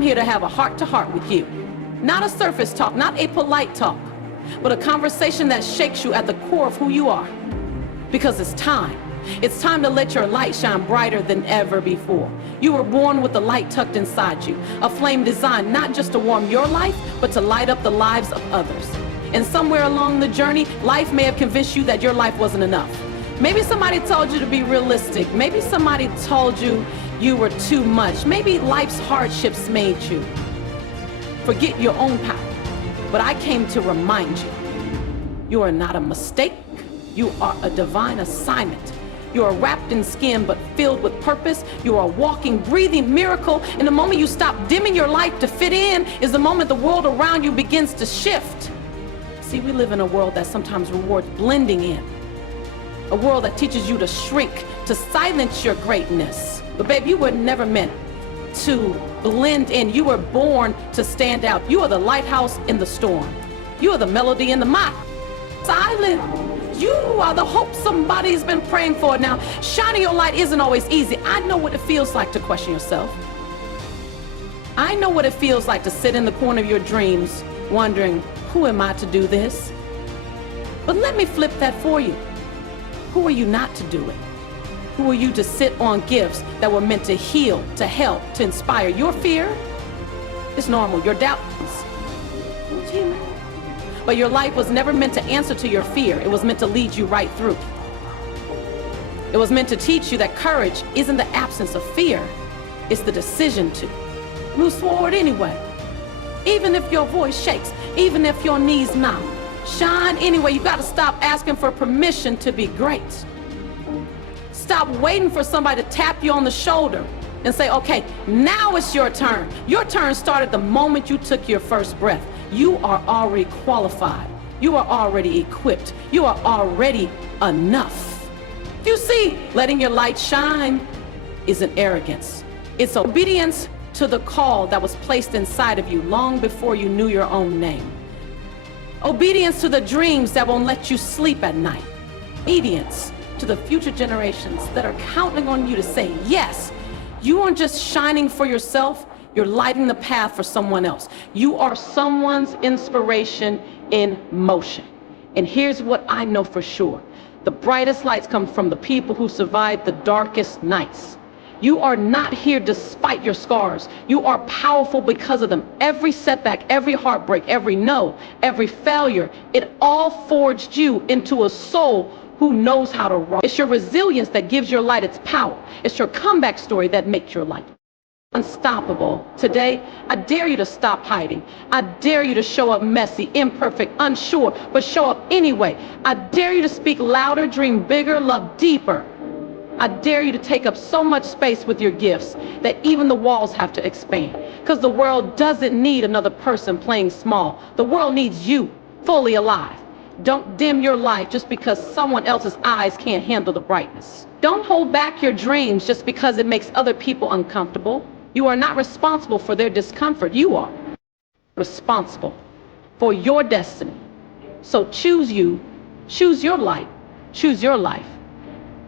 I'm here to have a heart-to-heart with you. Not a surface talk, not a polite talk, but a conversation that shakes you at the core of who you are. Because it's time. It's time to let your light shine brighter than ever before. You were born with the light tucked inside you, a flame designed not just to warm your life, but to light up the lives of others. And somewhere along the journey, life may have convinced you that your life wasn't enough. Maybe somebody told you to be realistic. Maybe somebody told you you were too much. Maybe life's hardships made you forget your own power. But I came to remind you, you are not a mistake. You are a divine assignment. You are wrapped in skin but filled with purpose. You are a walking, breathing miracle. And the moment you stop dimming your light to fit in is the moment the world around you begins to shift. See, we live in a world that sometimes rewards blending in. A world that teaches you to shrink, to silence your greatness. But babe, you were never meant to blend in. You were born to stand out. You are the lighthouse in the storm. You are the melody in the mock silent. You are the hope somebody's been praying for. Now, shining your light isn't always easy. I know what it feels like to question yourself. I know what it feels like to sit in the corner of your dreams wondering, who am I to do this? But let me flip that for you. Who are you not to do it? Who are you to sit on gifts that were meant to heal, to help, to inspire? Your fear is normal. Your doubt is human. But your life was never meant to answer to your fear. It was meant to lead you right through. It was meant to teach you that courage isn't the absence of fear. It's the decision to move forward anyway. Even if your voice shakes, even if your knees knock, shine anyway. You got to stop asking for permission to be great. Stop waiting for somebody to tap you on the shoulder and say, okay, now it's your turn. Your turn started the moment you took your first breath. You are already qualified. You are already equipped. You are already enough. You see, letting your light shine isn't arrogance. It's obedience to the call that was placed inside of you long before you knew your own name. Obedience to the dreams that won't let you sleep at night. Obedience to the future generations that are counting on you to say yes. You aren't just shining for yourself, you're lighting the path for someone else. You are someone's inspiration in motion. And here's what I know for sure. The brightest lights come from the people who survived the darkest nights. You are not here despite your scars. You are powerful because of them. Every setback, every heartbreak, every no, every failure, it all forged you into a soul who knows how to rise. It's your resilience that gives your light its power. It's your comeback story that makes your light unstoppable. Today, I dare you to stop hiding. I dare you to show up messy, imperfect, unsure, but show up anyway. I dare you to speak louder, dream bigger, love deeper. I dare you to take up so much space with your gifts that even the walls have to expand. Because the world doesn't need another person playing small. The world needs you, fully alive. Don't dim your life just because someone else's eyes can't handle the brightness. Don't hold back your dreams just because it makes other people uncomfortable. You are not responsible for their discomfort. You are responsible for your destiny. So choose you, choose your light, choose your life.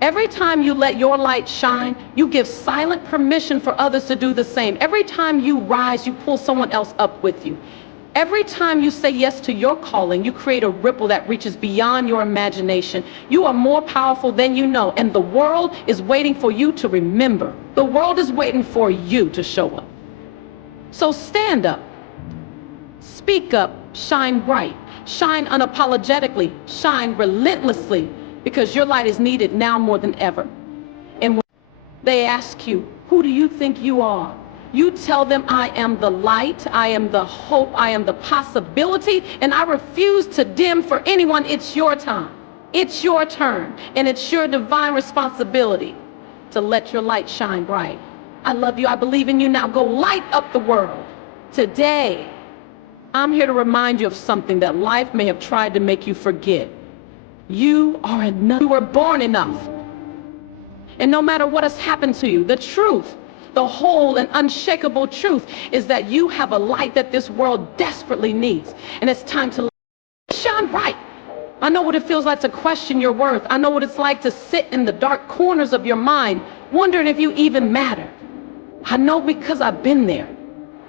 Every time you let your light shine, you give silent permission for others to do the same. Every time you rise, you pull someone else up with you. Every time you say yes to your calling, you create a ripple that reaches beyond your imagination. You are more powerful than you know, and the world is waiting for you to remember. The world is waiting for you to show up. So stand up, speak up, shine bright, shine unapologetically, shine relentlessly, because your light is needed now more than ever. And when they ask you, who do you think you are? You tell them, I am the light, I am the hope, I am the possibility, and I refuse to dim for anyone. It's your time. It's your turn, and it's your divine responsibility to let your light shine bright. I love you. I believe in you. Now go light up the world. Today, I'm here to remind you of something that life may have tried to make you forget. You are enough. You were born enough. And no matter what has happened to you, the truth, the whole and unshakable truth is that you have a light that this world desperately needs. And it's time to shine bright. I know what it feels like to question your worth. I know what it's like to sit in the dark corners of your mind, wondering if you even matter. I know because I've been there.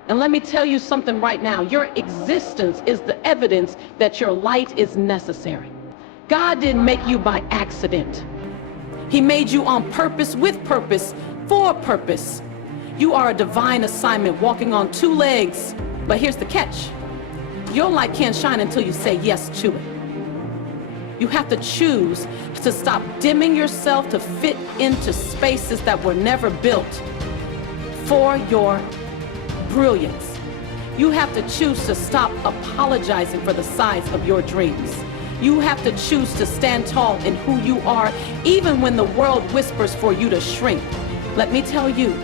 And let me tell you something right now. Your existence is the evidence that your light is necessary. God didn't make you by accident. He made you on purpose, with purpose, for purpose. You are a divine assignment walking on two legs. But here's the catch. Your light can't shine until you say yes to it. You have to choose to stop dimming yourself to fit into spaces that were never built for your brilliance. You have to choose to stop apologizing for the size of your dreams. You have to choose to stand tall in who you are, even when the world whispers for you to shrink. Let me tell you,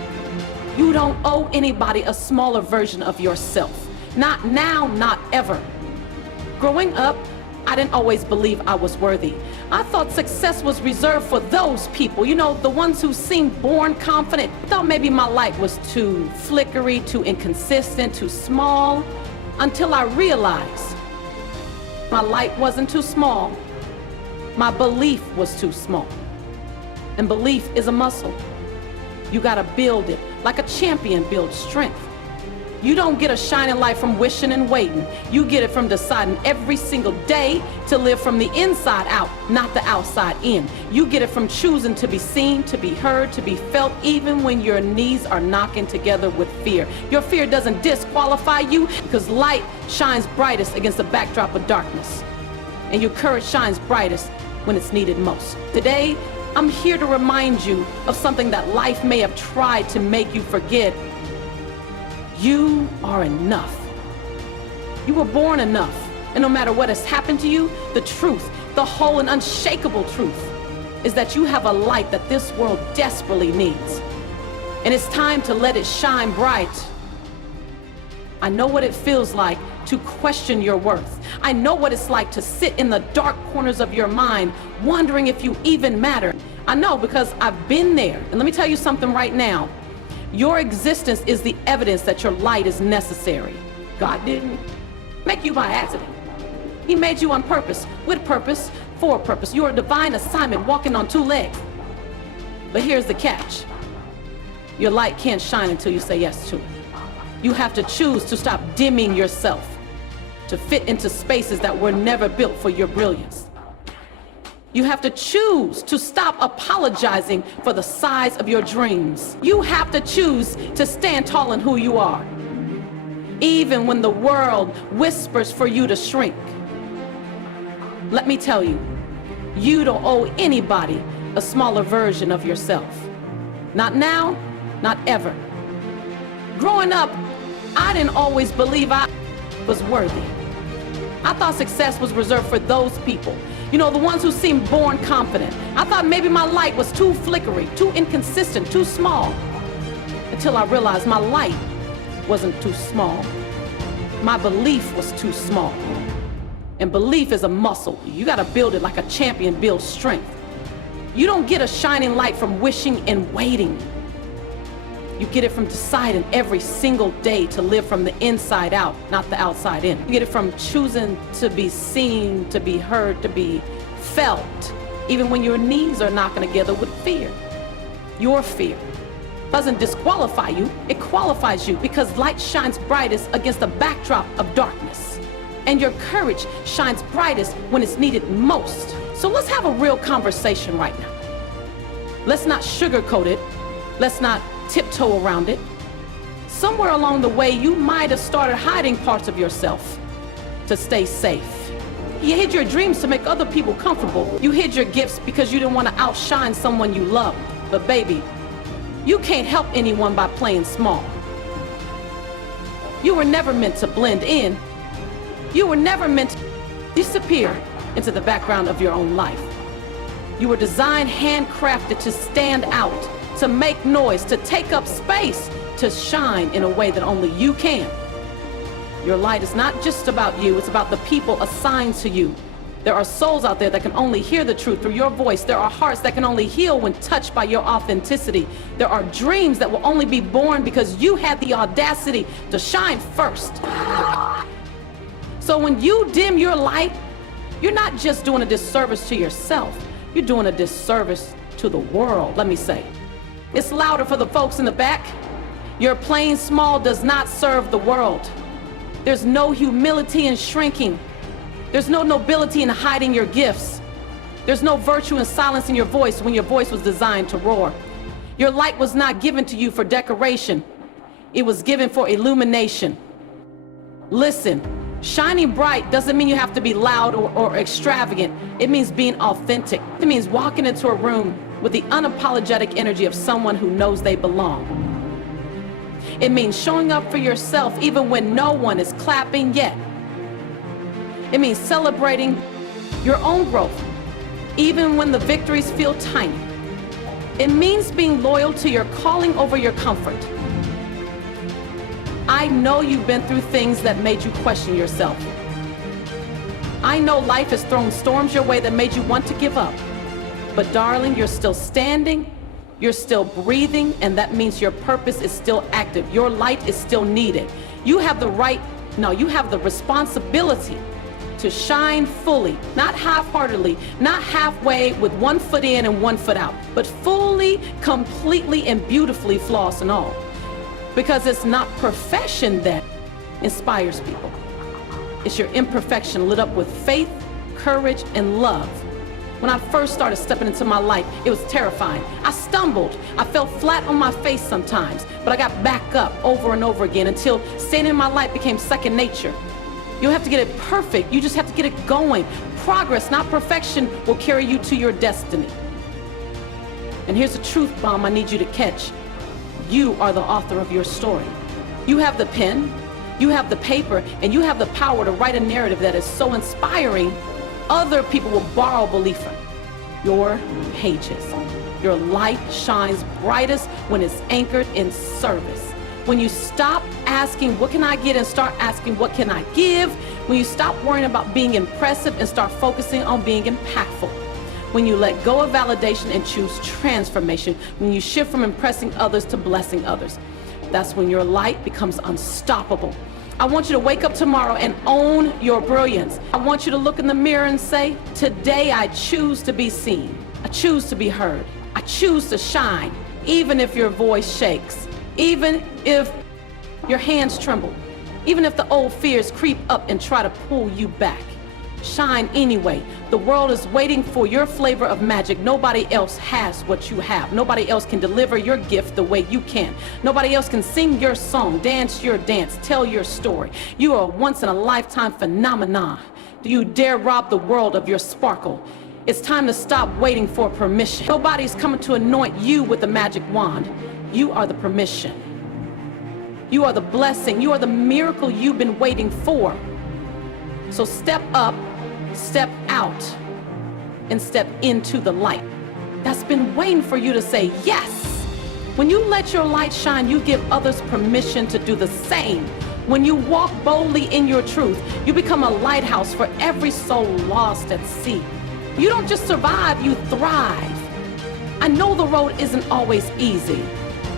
you don't owe anybody a smaller version of yourself. Not now, not ever. Growing up, I didn't always believe I was worthy. I thought success was reserved for those people, you know, the ones who seemed born confident. I thought maybe my light was too flickery, too inconsistent, too small, until I realized my light wasn't too small. My belief was too small. And belief is a muscle. You gotta build it like a champion builds strength. You don't get a shining light from wishing and waiting. You get it from deciding every single day to live from the inside out, not the outside in. You get it from choosing to be seen, to be heard, to be felt, even when your knees are knocking together with fear. Your fear doesn't disqualify you because light shines brightest against the backdrop of darkness. And your courage shines brightest when it's needed most. Today, I'm here to remind you of something that life may have tried to make you forget. You are enough. You were born enough. And no matter what has happened to you, the truth, the whole and unshakable truth, is that you have a light that this world desperately needs. And it's time to let it shine bright. I know what it feels like to question your worth. I know what it's like to sit in the dark corners of your mind, wondering if you even matter. I know because I've been there. And let me tell you something right now. Your existence is the evidence that your light is necessary. God didn't make you by accident. He made you on purpose, with purpose, for purpose. You're a divine assignment walking on two legs. But here's the catch. Your light can't shine until you say yes to it. You have to choose to stop dimming yourself to fit into spaces that were never built for your brilliance. You have to choose to stop apologizing for the size of your dreams. You have to choose to stand tall in who you are, even when the world whispers for you to shrink. Let me tell you, you don't owe anybody a smaller version of yourself. Not now, not ever. Growing up, I didn't always believe I was worthy. I thought success was reserved for those people. You know, the ones who seemed born confident. I thought maybe my light was too flickery, too inconsistent, too small. Until I realized my light wasn't too small. My belief was too small. And belief is a muscle. You gotta build it like a champion builds strength. You don't get a shining light from wishing and waiting. You get it from deciding every single day to live from the inside out, not the outside in. You get it from choosing to be seen, to be heard, to be felt, even when your knees are knocking together with fear. Your fear doesn't disqualify you, it qualifies you because light shines brightest against the backdrop of darkness. And your courage shines brightest when it's needed most. So let's have a real conversation right now. Let's not sugarcoat it. Let's not tiptoe around it. Somewhere along the way, you might have started hiding parts of yourself to stay safe. You hid your dreams to make other people comfortable. You hid your gifts because you didn't want to outshine someone you loved. But baby, you can't help anyone by playing small. You were never meant to blend in. You were never meant to disappear into the background of your own life. You were designed, handcrafted to stand out, to make noise, to take up space, to shine in a way that only you can. Your light is not just about you, it's about the people assigned to you. There are souls out there that can only hear the truth through your voice. There are hearts that can only heal when touched by your authenticity. There are dreams that will only be born because you had the audacity to shine first. So when you dim your light, you're not just doing a disservice to yourself, you're doing a disservice to the world, let me say. It's louder for the folks in the back. Your playing small does not serve the world. There's no humility in shrinking. There's no nobility in hiding your gifts. There's no virtue in silencing your voice when your voice was designed to roar. Your light was not given to you for decoration. It was given for illumination. Listen, shining bright doesn't mean you have to be loud or extravagant. It means being authentic. It means walking into a room with the unapologetic energy of someone who knows they belong. It means showing up for yourself even when no one is clapping yet. It means celebrating your own growth, even when the victories feel tiny. It means being loyal to your calling over your comfort. I know you've been through things that made you question yourself. I know life has thrown storms your way that made you want to give up. But darling, you're still standing, you're still breathing, and that means your purpose is still active. Your light is still needed. You have the responsibility to shine fully, not half-heartedly, not halfway with one foot in and one foot out, but fully, completely, and beautifully, flaws and all. Because it's not perfection that inspires people. It's your imperfection lit up with faith, courage, and love. When I first started stepping into my light, it was terrifying. I stumbled. I fell flat on my face sometimes, but I got back up over and over again until standing in my light became second nature. You don't have to get it perfect. You just have to get it going. Progress, not perfection, will carry you to your destiny. And here's a truth bomb I need you to catch. You are the author of your story. You have the pen, you have the paper, and you have the power to write a narrative that is so inspiring, other people will borrow belief from your pages. Your light shines brightest when it's anchored in service. When you stop asking, what can I get, and start asking, what can I give? When you stop worrying about being impressive and start focusing on being impactful. When you let go of validation and choose transformation. When you shift from impressing others to blessing others. That's when your light becomes unstoppable. I want you to wake up tomorrow and own your brilliance. I want you to look in the mirror and say, today I choose to be seen. I choose to be heard. I choose to shine, even if your voice shakes. Even if your hands tremble, even if the old fears creep up and try to pull you back. Shine anyway. The world is waiting for your flavor of magic. Nobody else has what you have. Nobody else can deliver your gift the way you can. Nobody else can sing your song, dance your dance, tell your story. You are a once-in-a-lifetime phenomenon. Do you dare rob the world of your sparkle? It's time to stop waiting for permission. Nobody's coming to anoint you with a magic wand. You are the permission. You are the blessing. You are the miracle you've been waiting for. So step up, step out, and step into the light. That's been waiting for you to say yes. When you let your light shine, you give others permission to do the same. When you walk boldly in your truth, you become a lighthouse for every soul lost at sea. You don't just survive, you thrive. I know the road isn't always easy.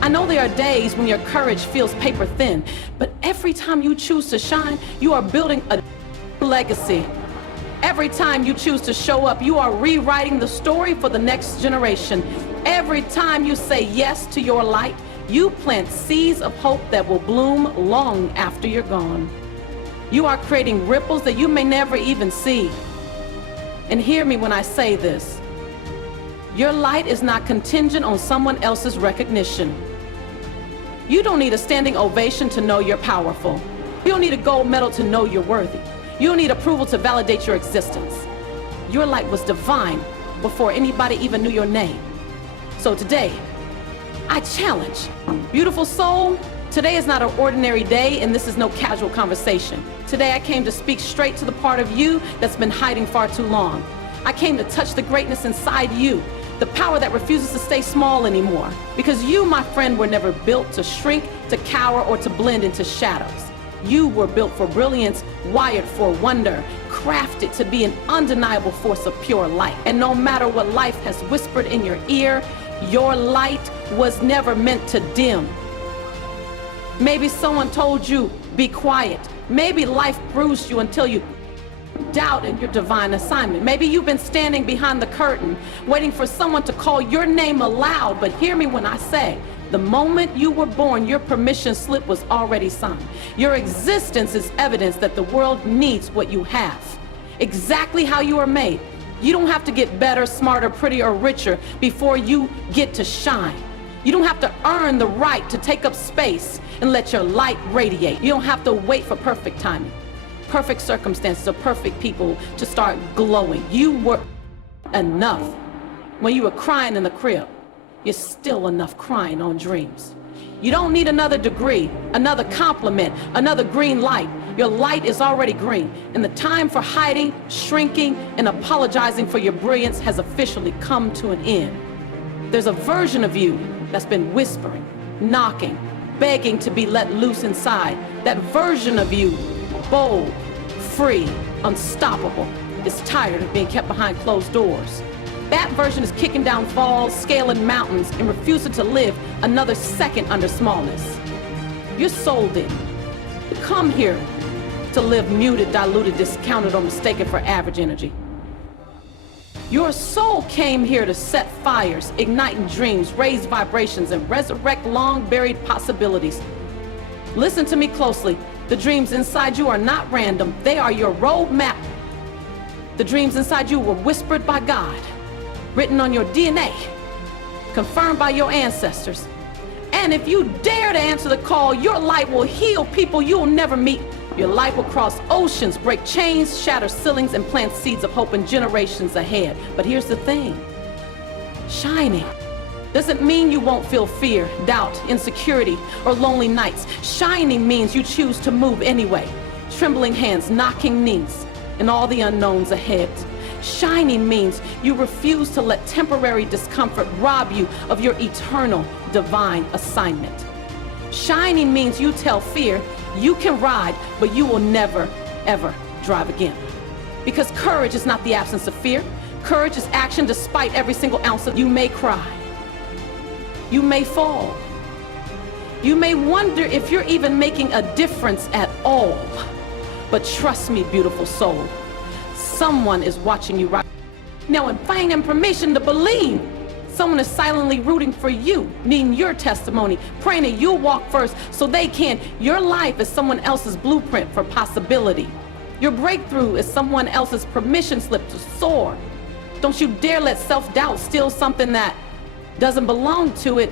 I know there are days when your courage feels paper thin, but every time you choose to shine, you are building a legacy. Every time you choose to show up, you are rewriting the story for the next generation. Every time you say yes to your light, you plant seeds of hope that will bloom long after you're gone. You are creating ripples that you may never even see. And hear me when I say this. Your light is not contingent on someone else's recognition. You don't need a standing ovation to know you're powerful. You don't need a gold medal to know you're worthy. You don't need approval to validate your existence. Your light was divine before anybody even knew your name. So today, I challenge. Beautiful soul, today is not an ordinary day, and this is no casual conversation. Today I came to speak straight to the part of you that's been hiding far too long. I came to touch the greatness inside you, the power that refuses to stay small anymore. Because you, my friend, were never built to shrink, to cower, or to blend into shadows. You were built for brilliance, wired for wonder, crafted to be an undeniable force of pure light. And no matter what life has whispered in your ear, your light was never meant to dim. Maybe someone told you, be quiet. Maybe life bruised you until you doubted your divine assignment. Maybe you've been standing behind the curtain, waiting for someone to call your name aloud, but hear me when I say, The moment you were born, your permission slip was already signed. Your existence is evidence that the world needs what you have. Exactly how you are made. You don't have to get better, smarter, prettier, or richer before you get to shine. You don't have to earn the right to take up space and let your light radiate. You don't have to wait for perfect timing, perfect circumstances, or perfect people to start glowing. You were enough. When you were crying in the crib, you're still enough crying on dreams. You don't need another degree, another compliment, another green light. Your light is already green, and the time for hiding, shrinking, and apologizing for your brilliance has officially come to an end. There's a version of you that's been whispering, knocking, begging to be let loose inside. That version of you, bold, free, unstoppable, is tired of being kept behind closed doors. That version is kicking down walls, scaling mountains, and refusing to live another second under smallness. Your soul didn't. You come here to live muted, diluted, discounted, or mistaken for average energy. Your soul came here to set fires, igniting dreams, raise vibrations, and resurrect long-buried possibilities. Listen to me closely. The dreams inside you are not random. They are your roadmap. The dreams inside you were whispered by God, written on your DNA, confirmed by your ancestors. And if you dare to answer the call, your light will heal people you'll never meet. Your light will cross oceans, break chains, shatter ceilings, and plant seeds of hope in generations ahead. But here's the thing. Shining doesn't mean you won't feel fear, doubt, insecurity, or lonely nights. Shining means you choose to move anyway. Trembling hands, knocking knees, and all the unknowns ahead. Shining means you refuse to let temporary discomfort rob you of your eternal divine assignment. Shining means you tell fear, you can ride, but you will never, ever drive again. Because courage is not the absence of fear. Courage is action despite every single ounce of you may cry. You may fall. You may wonder if you're even making a difference at all. But trust me, beautiful soul, someone is watching you right now and finding permission to believe. Someone is silently rooting for you, needing your testimony, praying that you'll walk first so they can. Your life is someone else's blueprint for possibility. Your breakthrough is someone else's permission slip to soar. Don't you dare let self-doubt steal something that doesn't belong to it,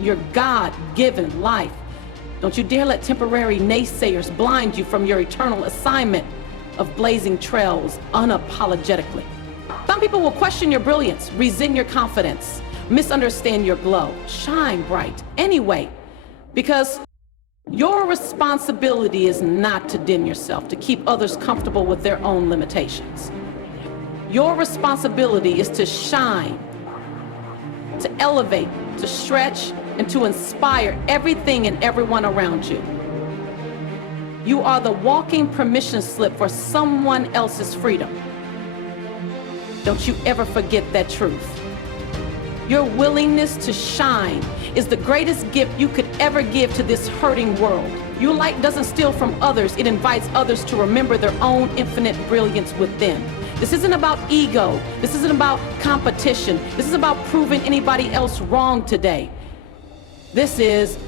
your God-given life. Don't you dare let temporary naysayers blind you from your eternal assignment of blazing trails unapologetically. Some people will question your brilliance, resent your confidence, misunderstand your glow. Shine bright anyway, because your responsibility is not to dim yourself, to keep others comfortable with their own limitations. Your responsibility is to shine, to elevate, to stretch, and to inspire everything and everyone around you. You are the walking permission slip for someone else's freedom. Don't you ever forget that truth. Your willingness to shine is the greatest gift you could ever give to this hurting world. Your light doesn't steal from others, it invites others to remember their own infinite brilliance within. This isn't about ego. This isn't about competition. This is about proving anybody else wrong today. This is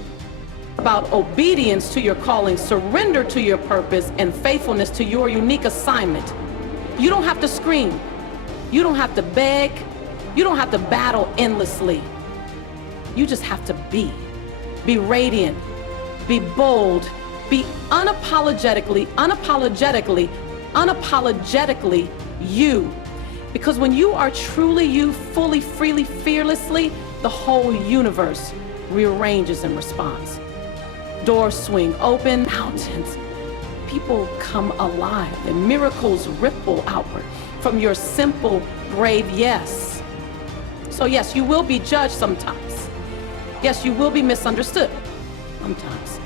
about obedience to your calling, surrender to your purpose, and faithfulness to your unique assignment. You don't have to scream. You don't have to beg. You don't have to battle endlessly. You just have to be. Be radiant. Be bold. Be unapologetically you. Because when you are truly you, fully, freely, fearlessly, the whole universe rearranges in response. Doors swing open, mountains, people come alive, and miracles ripple outward from your simple, brave yes. So yes, you will be judged sometimes. Yes, you will be misunderstood sometimes.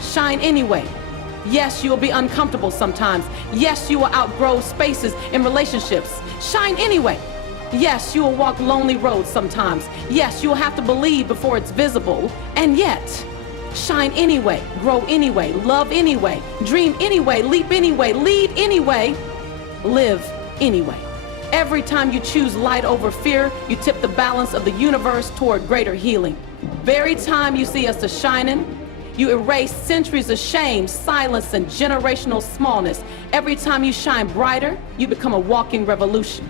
Shine anyway. Yes, you will be uncomfortable sometimes. Yes, you will outgrow spaces in relationships. Shine anyway. Yes, you will walk lonely roads sometimes. Yes, you will have to believe before it's visible. And yet, shine anyway, grow anyway, love anyway, dream anyway, leap anyway, lead anyway, live anyway. Every time you choose light over fear, you tip the balance of the universe toward greater healing. very time you see us a shining, you erase centuries of shame, silence, and generational smallness. Every time you shine brighter, you become a walking revolution.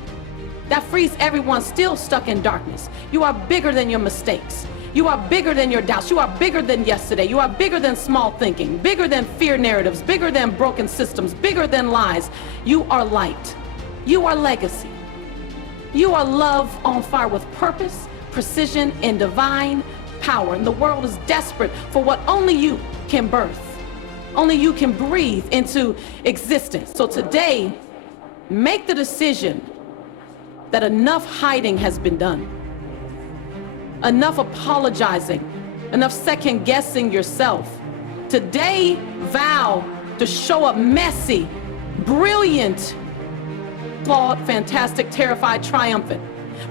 That frees everyone still stuck in darkness. You are bigger than your mistakes. You are bigger than your doubts. You are bigger than yesterday. You are bigger than small thinking, bigger than fear narratives, bigger than broken systems, bigger than lies. You are light. You are legacy. You are love on fire with purpose, precision, and divine power. And the world is desperate for what only you can birth. Only you can breathe into existence. So today, make the decision that enough hiding has been done. Enough apologizing, enough second guessing yourself. Today, vow to show up messy, brilliant, flawed, fantastic, terrified, triumphant,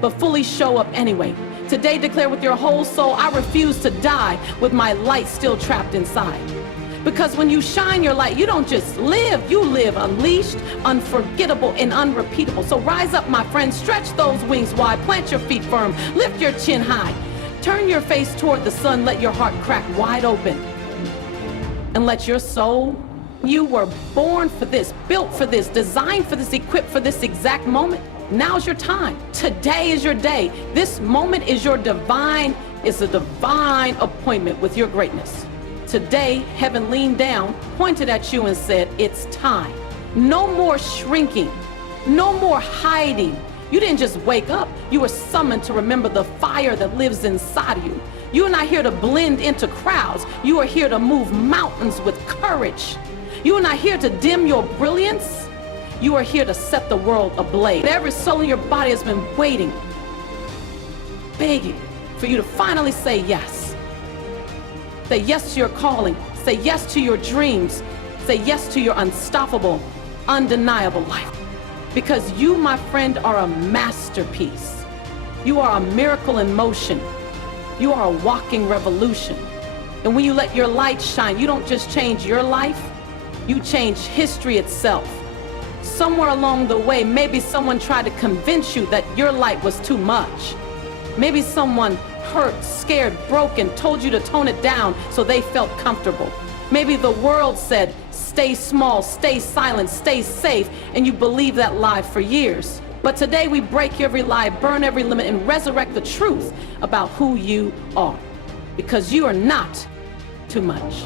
but fully show up anyway. Today, declare with your whole soul, I refuse to die with my light still trapped inside. Because when you shine your light, you don't just live, you live unleashed, unforgettable, and unrepeatable. So rise up, my friend, stretch those wings wide, plant your feet firm, lift your chin high, turn your face toward the sun, let your heart crack wide open, and let your soul, you were born for this, built for this, designed for this, equipped for this exact moment. Now's your time. Today is your day. This moment is a divine appointment with your greatness. Today, heaven leaned down, pointed at you and said, it's time. No more shrinking, no more hiding. You didn't just wake up, you were summoned to remember the fire that lives inside of you. You are not here to blend into crowds. You are here to move mountains with courage. You are not here to dim your brilliance. You are here to set the world ablaze. Every soul in your body has been waiting, begging for you to finally say yes. Say yes to your calling. Say yes to your dreams. Say yes to your unstoppable, undeniable life. Because you, my friend, are a masterpiece. You are a miracle in motion. You are a walking revolution. And when you let your light shine, you don't just change your life, you change history itself. Somewhere along the way, maybe someone tried to convince you that your light was too much. Maybe someone hurt, scared, broken, told you to tone it down so they felt comfortable. Maybe the world said, stay small, stay silent, stay safe, and you believed that lie for years. But today we break every lie, burn every limit, and resurrect the truth about who you are. Because you are not too much.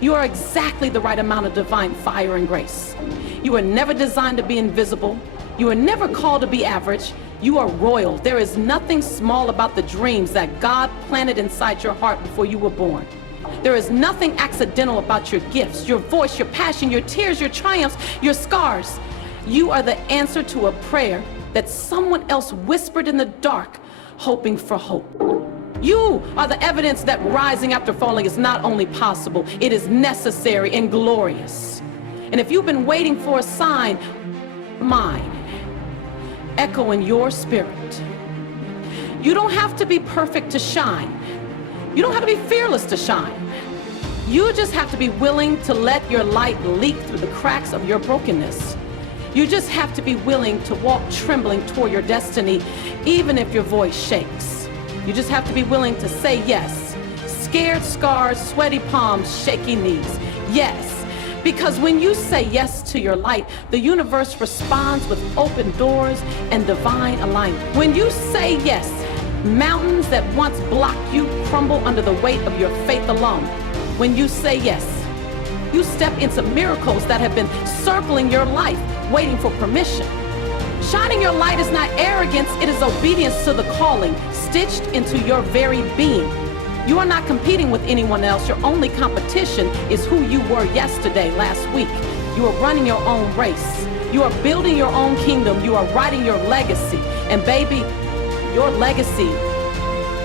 You are exactly the right amount of divine fire and grace. You were never designed to be invisible. You were never called to be average. You are royal. There is nothing small about the dreams that God planted inside your heart before you were born. There is nothing accidental about your gifts, your voice, your passion, your tears, your triumphs, your scars. You are the answer to a prayer that someone else whispered in the dark, hoping for hope. You are the evidence that rising after falling is not only possible, it is necessary and glorious. And if you've been waiting for a sign, mine, echo in your spirit. You don't have to be perfect to shine. You don't have to be fearless to shine. You just have to be willing to let your light leak through the cracks of your brokenness. You just have to be willing to walk trembling toward your destiny, even if your voice shakes. You just have to be willing to say yes. Scared scars, sweaty palms, shaky knees. Yes. Because when you say yes to your light, the universe responds with open doors and divine alignment. When you say yes, mountains that once blocked you crumble under the weight of your faith alone. When you say yes, you step into miracles that have been circling your life, waiting for permission. Shining your light is not arrogance, it is obedience to the calling, stitched into your very being. You are not competing with anyone else. Your only competition is who you were yesterday, last week. You are running your own race. You are building your own kingdom. You are writing your legacy. And baby, your legacy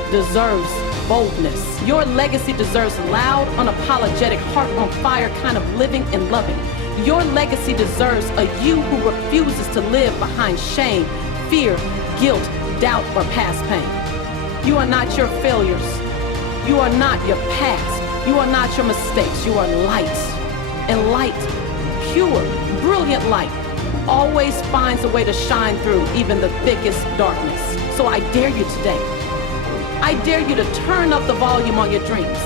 deserves boldness. Your legacy deserves loud, unapologetic, heart on fire kind of living and loving. Your legacy deserves a you who refuses to live behind shame, fear, guilt, doubt, or past pain. You are not your failures. You are not your past. You are not your mistakes. You are light. And light, pure, brilliant light, always finds a way to shine through even the thickest darkness. So I dare you today I dare you to turn up the volume on your dreams.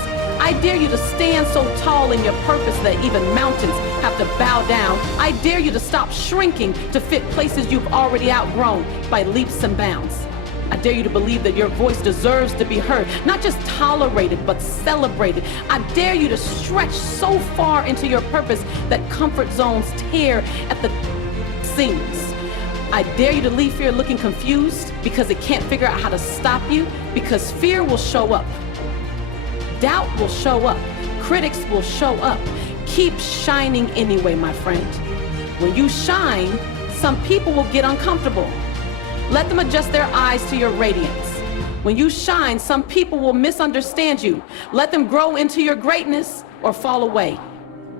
I dare you to stand so tall in your purpose that even mountains have to bow down. I dare you to stop shrinking to fit places you've already outgrown by leaps and bounds. I dare you to believe that your voice deserves to be heard, not just tolerated, but celebrated. I dare you to stretch so far into your purpose that comfort zones tear at the seams. I dare you to leave fear looking confused because it can't figure out how to stop you, because fear will show up. Doubt will show up. Critics will show up. Keep shining anyway, my friend. When you shine, some people will get uncomfortable. Let them adjust their eyes to your radiance. When you shine, some people will misunderstand you. Let them grow into your greatness or fall away.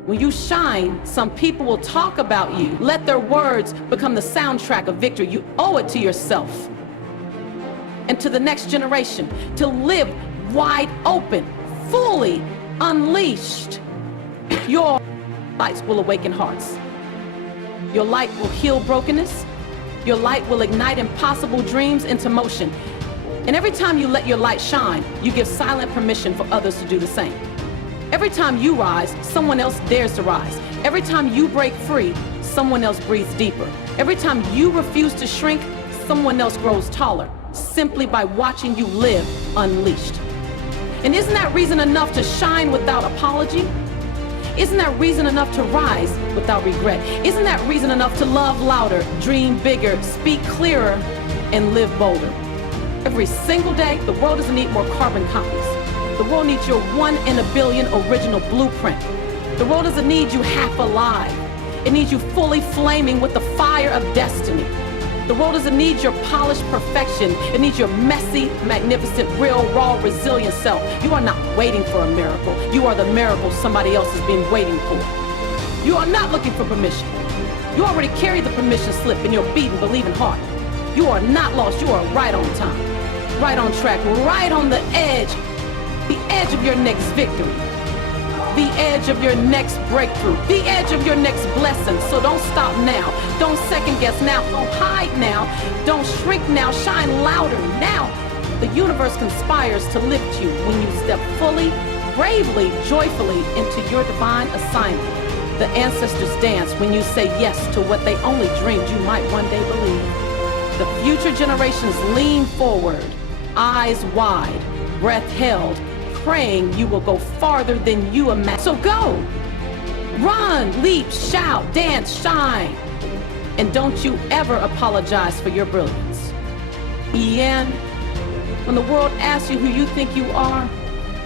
When you shine, some people will talk about you. Let their words become the soundtrack of victory. You owe it to yourself and to the next generation to live wide open, fully unleashed. Your lights will awaken hearts. Your light will heal brokenness. Your light will ignite impossible dreams into motion. And every time you let your light shine, you give silent permission for others to do the same. Every time you rise, someone else dares to rise. Every time you break free, someone else breathes deeper. Every time you refuse to shrink, someone else grows taller, simply by watching you live unleashed. And isn't that reason enough to shine without apology? Isn't that reason enough to rise without regret? Isn't that reason enough to love louder, dream bigger, speak clearer, and live bolder? Every single day, the world doesn't need more carbon copies. The world needs your 1 in a billion original blueprint. The world doesn't need you half alive. It needs you fully flaming with the fire of destiny. The world doesn't need your polished perfection. It needs your messy, magnificent, real, raw, resilient self. You are not waiting for a miracle. You are the miracle somebody else has been waiting for. You are not looking for permission. You already carry the permission slip in your beating, believing heart. You are not lost. You are right on time, right on track, right on the edge of your next victory, the edge of your next breakthrough, the edge of your next blessing. So don't stop now. Don't second guess now. Don't hide now. Don't shrink now. Shine louder now. The universe conspires to lift you when you step fully, bravely, joyfully into your divine assignment. The ancestors dance when you say yes to what they only dreamed you might one day believe. The future generations lean forward, eyes wide, breath held, praying you will go farther than you imagine. So go, run, leap, shout, dance, shine, and don't you ever apologize for your brilliance. Ian, when the world asks you who you think you are,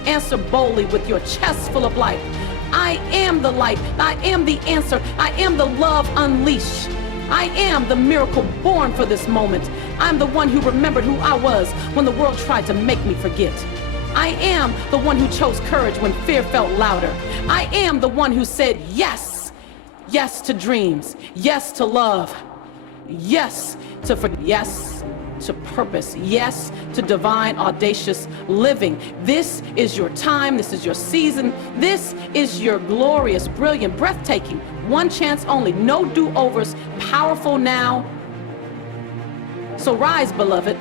answer boldly with your chest full of light. I am the light. I am the answer. I am the love unleashed. I am the miracle born for this moment. I'm the one who remembered who I was when the world tried to make me forget. I am the one who chose courage when fear felt louder. I am the one who said yes. Yes to dreams. Yes to love. Yes to yes to purpose. Yes to divine, audacious living. This is your time. This is your season. This is your glorious, brilliant, breathtaking, one chance only. No do-overs. Powerful now. So rise, beloved.